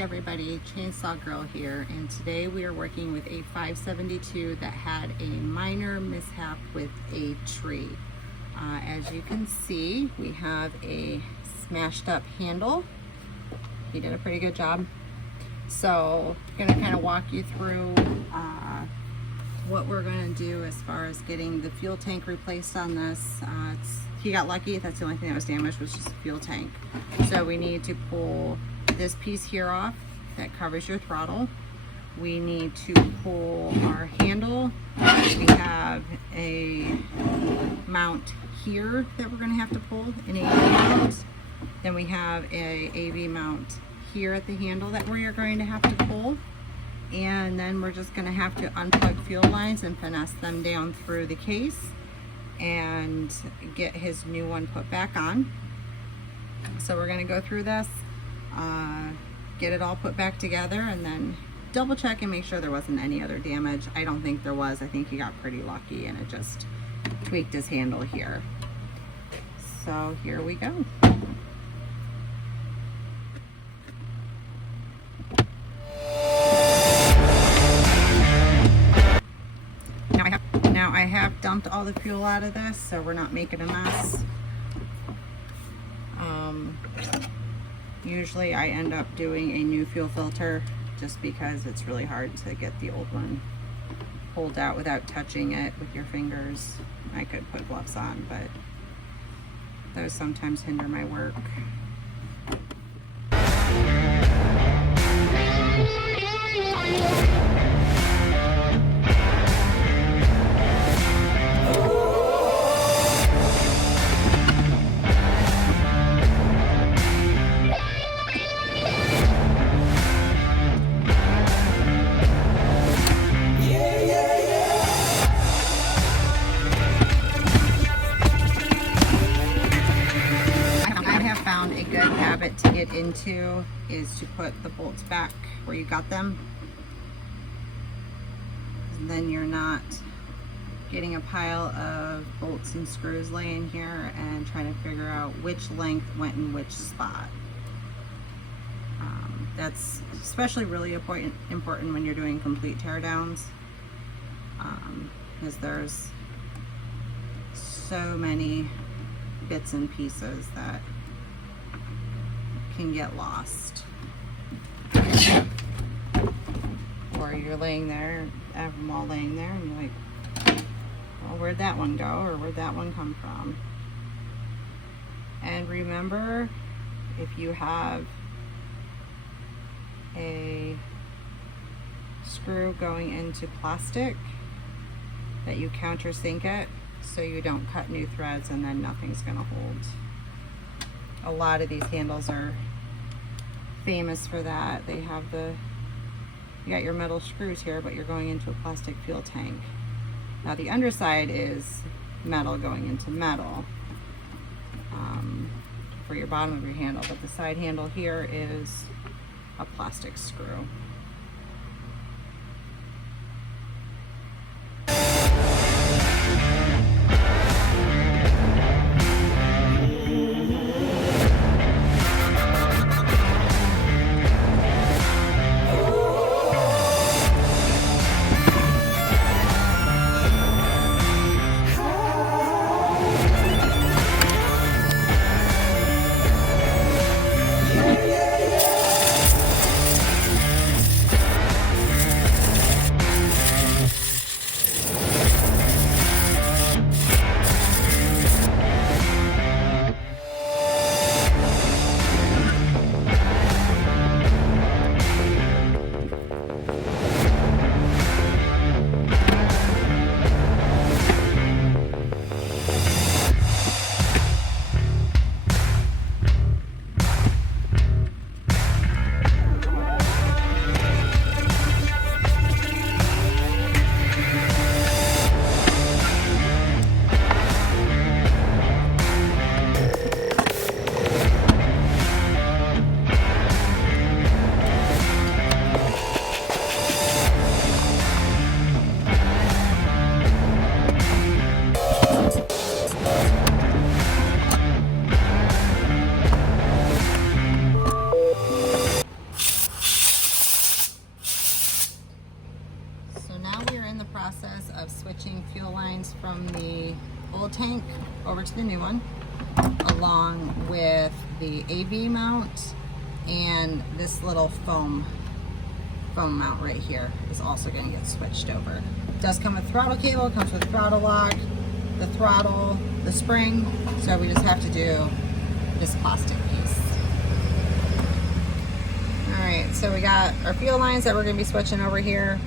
Hey everybody, Chainsaw Girl here, and today we are working with a 572 that had a minor mishap with a tree. As you can see, we have a smashed up handle. He did a pretty good job. So I'm going to kind of walk you through what we're going to do as far as getting the fuel tank replaced on this. He got lucky, that's the only thing that was damaged, was just the fuel tank. So we need to pull this piece here off that covers your throttle. We need to pull our handle. We have a mount here that we're going to have to pull, an AV mount. Then we have a AV mount here at the handle that we are going to have to pull. And then we're just going to have to unplug fuel lines and finesse them down through the case and get his new one put back on. So we're going to go through this, get it all put back together, and then double check and make sure there wasn't any other damage. I don't think there was. I think he got pretty lucky and it just tweaked his handle here. So here we go. Now I have dumped all the fuel out of this, so we're not making a mess. Usually I end up doing a new fuel filter just because it's really hard to get the old one pulled out without touching it with your fingers. I could put gloves on, but those sometimes hinder my work. To get into is to put the bolts back where you got them, and then you're not getting a pile of bolts and screws laying here and trying to figure out which length went in which spot. That's especially really important when you're doing complete teardowns, because there's so many bits and pieces that can get lost. Or you're laying there, have them all laying there, and you're like, well, where'd that one go, or where'd that one come from? And remember, if you have a screw going into plastic, that you countersink it so you don't cut new threads and then nothing's gonna hold. A lot of these handles are famous for that. They have you got your metal screws here, but you're going into a plastic fuel tank. Now the underside is metal going into metal for your bottom of your handle, but the side handle here is a plastic screw. new one, along with the AV mount, and this little foam mount right here is also going to get switched over. It does come with throttle cable, it comes with throttle lock, the throttle, the spring, so we just have to do this plastic piece. Alright, so we got our fuel lines that we're going to be switching over here.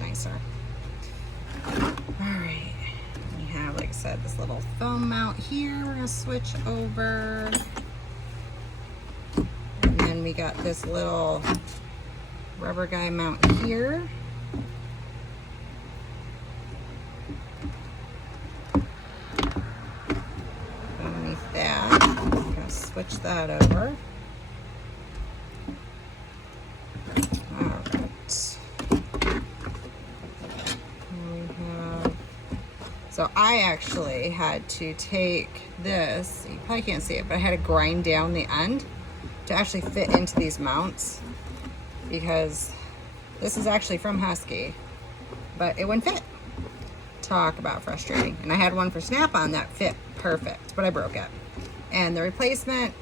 Nicer. Alright, we have, like I said, this little foam mount here we're going to switch over. And then we got this little rubber guy mount here. Underneath that, I'm going to switch that over. So I actually had to take this, you probably can't see it, but I had to grind down the end to actually fit into these mounts, because this is actually from Husky, but it wouldn't fit. Talk about frustrating. And I had one for Snap-on that fit perfect, but I broke it. And the replacement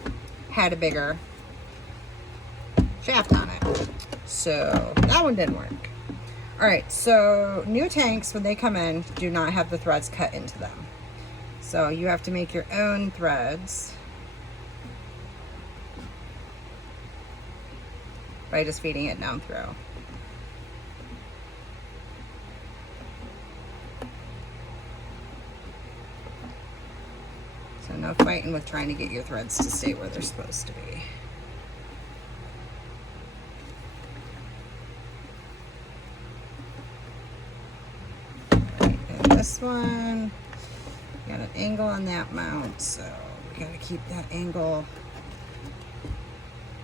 had a bigger shaft on it. So that one didn't work. All right, so new tanks, when they come in, do not have the threads cut into them. So you have to make your own threads by just feeding it down through. So no fighting with trying to get your threads to stay where they're supposed to be. This one, got an angle on that mount, so we gotta keep that angle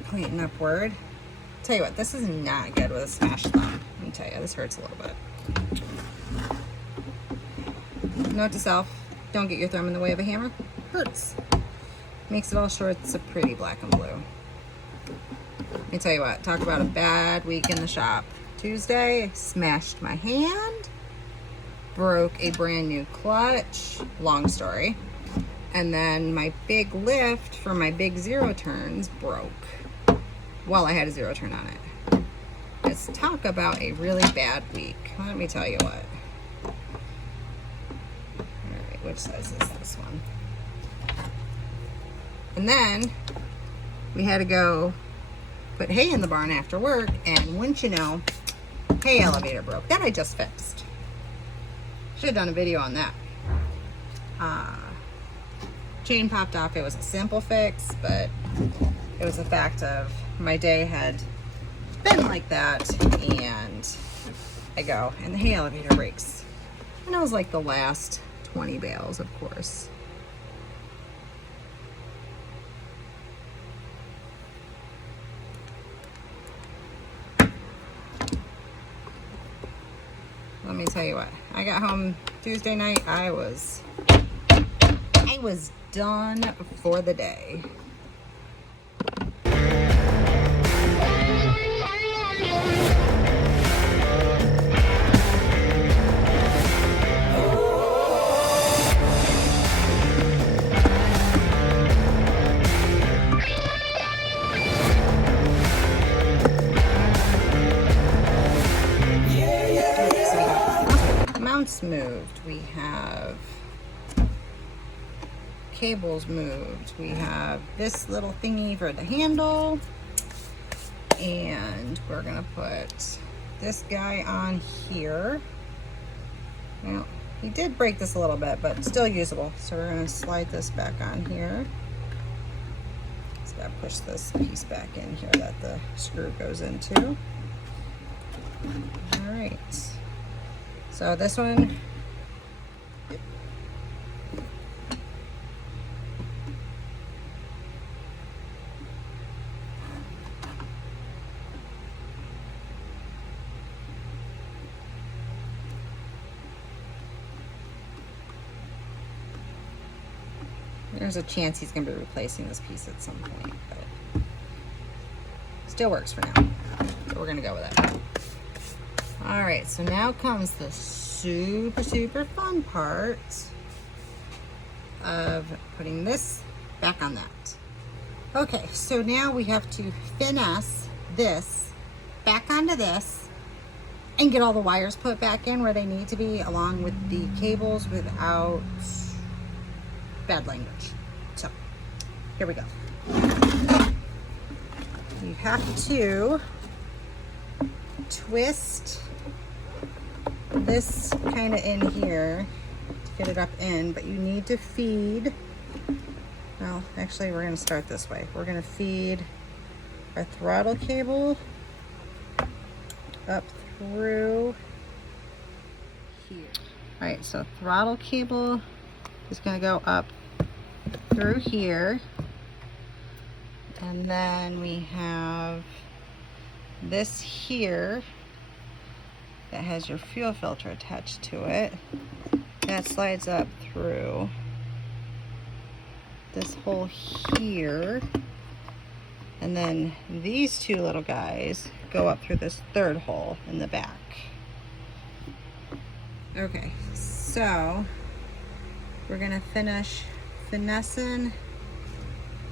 pointing upward. Tell you what, this is not good with a smash thumb. Let me tell you, this hurts a little bit. Note to self, don't get your thumb in the way of a hammer. Hurts. Makes it all shorts a pretty black and blue. Let me tell you what, talk about a bad week in the shop. Tuesday, I smashed my hand. Broke a brand new clutch, long story, and then my big lift for my big zero turns broke while I had a zero turn on it. Let's talk about a really bad week. Let me tell you what. Alright, which size is this one? And then we had to go put hay in the barn after work, and wouldn't you know, hay elevator broke. That I just fixed. Should have done a video on that. Chain popped off. It was a simple fix, but it was the fact of my day had been like that, and I go, and the hay elevator breaks. And it was like the last 20 bales, of course. Let me tell you what, I got home Tuesday night, I was done for the day. Mounts moved, we have cables moved, we have this little thingy for the handle, and we're gonna put this guy on here. Now, he did break this a little bit, but still usable, so we're gonna slide this back on here. Just gotta push this piece back in here that the screw goes into. right. So this one, there's a chance he's going to be replacing this piece at some point, but still works for now. So we're going to go with it. All right, so now comes the super, super fun part of putting this back on that. Okay, so now we have to finesse this back onto this and get all the wires put back in where they need to be, along with the cables, without bad language. So here we go. You have to twist this kind of in here to get it up in, but you need to feed, well, actually we're going to start this way. We're going to feed our throttle cable up through here. All right, so throttle cable is going to go up through here, and then we have this here that has your fuel filter attached to it. That slides up through this hole here, and then these two little guys go up through this third hole in the back. Okay, so we're gonna finish finessing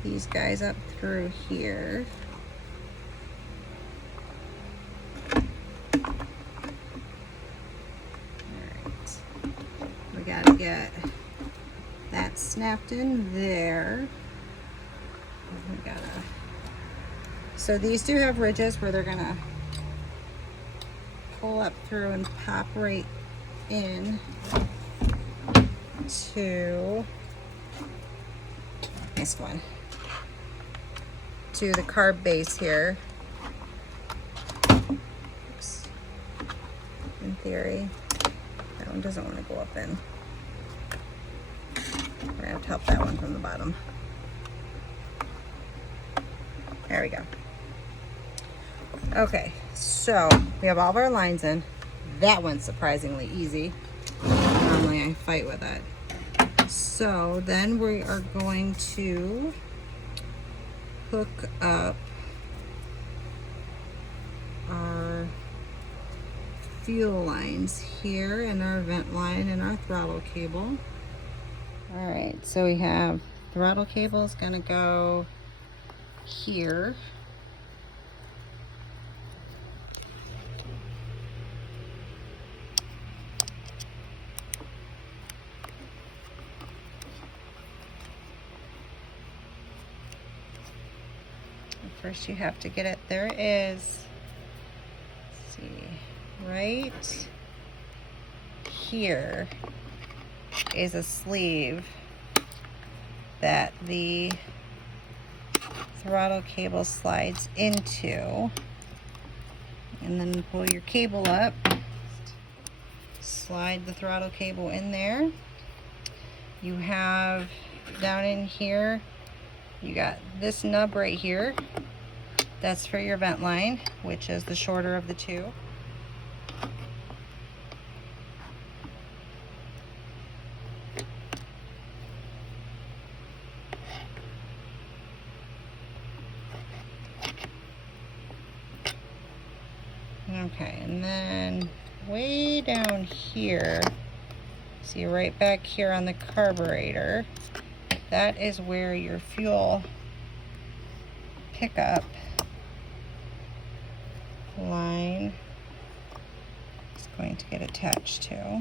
these guys up through here. We gotta get that snapped in there. We gotta, so these do have ridges where they're gonna pull up through and pop right in to this one, to the carb base here. Oops. In theory, that one doesn't want to go up in. We're gonna have to help that one from the bottom. There we go. Okay, so we have all of our lines in. That one's surprisingly easy. Normally I fight with it. So then we are going to hook up our fuel lines here, and our vent line and our throttle cable. All right, so we have throttle cable is going to go here. First you have to get it, there it is. Let's see, right here is a sleeve that the throttle cable slides into, and then pull your cable up, slide the throttle cable in there. You have down in here, you got this nub right here. That's for your vent line, which is the shorter of the two. Okay, and then way down here, see right back here on the carburetor, that is where your fuel pickup line is going to get attached to.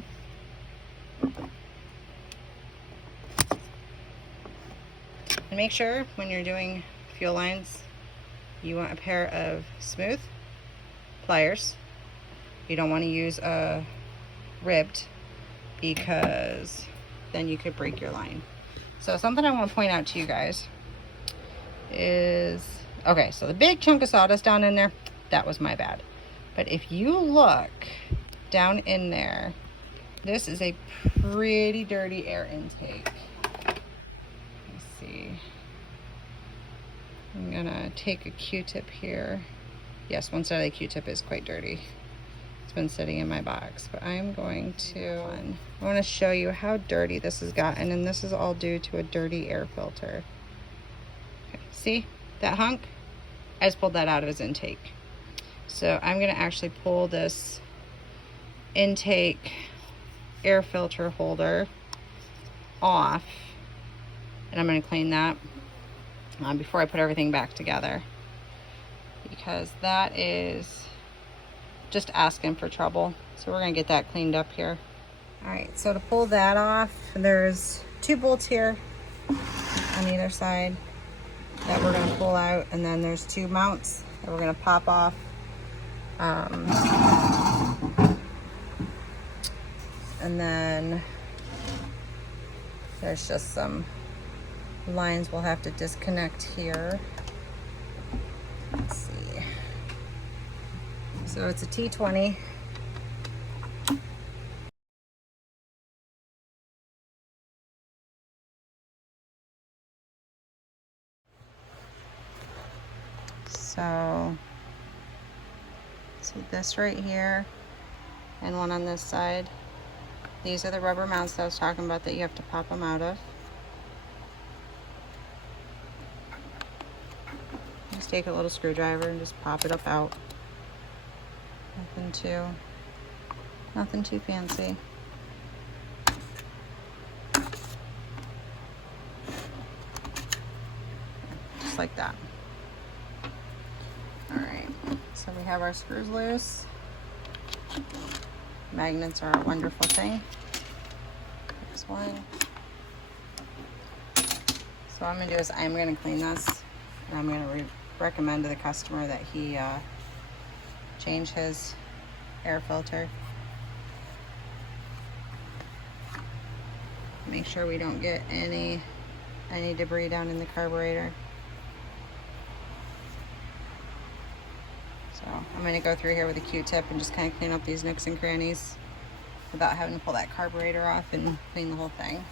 And make sure when you're doing fuel lines, you want a pair of smooth pliers. You don't want to use a ribbed, because then you could break your line. So something I want to point out to you guys is, okay, so the big chunk of sawdust down in there, that was my bad. But if you look down in there, this is a pretty dirty air intake. Let's see. I'm gonna take a Q-tip here. Yes, one side of the Q-tip is quite dirty. It's been sitting in my box, but I'm going to, I want to show you how dirty this has gotten, and this is all due to a dirty air filter. Okay, see that hunk? I just pulled that out of his intake. So I'm going to actually pull this intake air filter holder off, and I'm going to clean that before I put everything back together, because that is just asking for trouble. So we're going to get that cleaned up here. All right, so to pull that off, there's 2 bolts here on either side that we're going to pull out, and then there's 2 mounts that we're going to pop off. And then there's just some lines we'll have to disconnect here. Let's see. So it's a T20. So see this right here and one on this side. These are the rubber mounts that I was talking about that you have to pop them out of. Just take a little screwdriver and just pop it up out. Nothing too fancy. Just like that. All right, so we have our screws loose. Magnets are a wonderful thing. There's one. So what I'm gonna do is I'm gonna clean this, and I'm gonna recommend to the customer that he change his air filter. Make sure we don't get any debris down in the carburetor. So I'm going to go through here with a Q-tip and just kind of clean up these nooks and crannies without having to pull that carburetor off and clean the whole thing.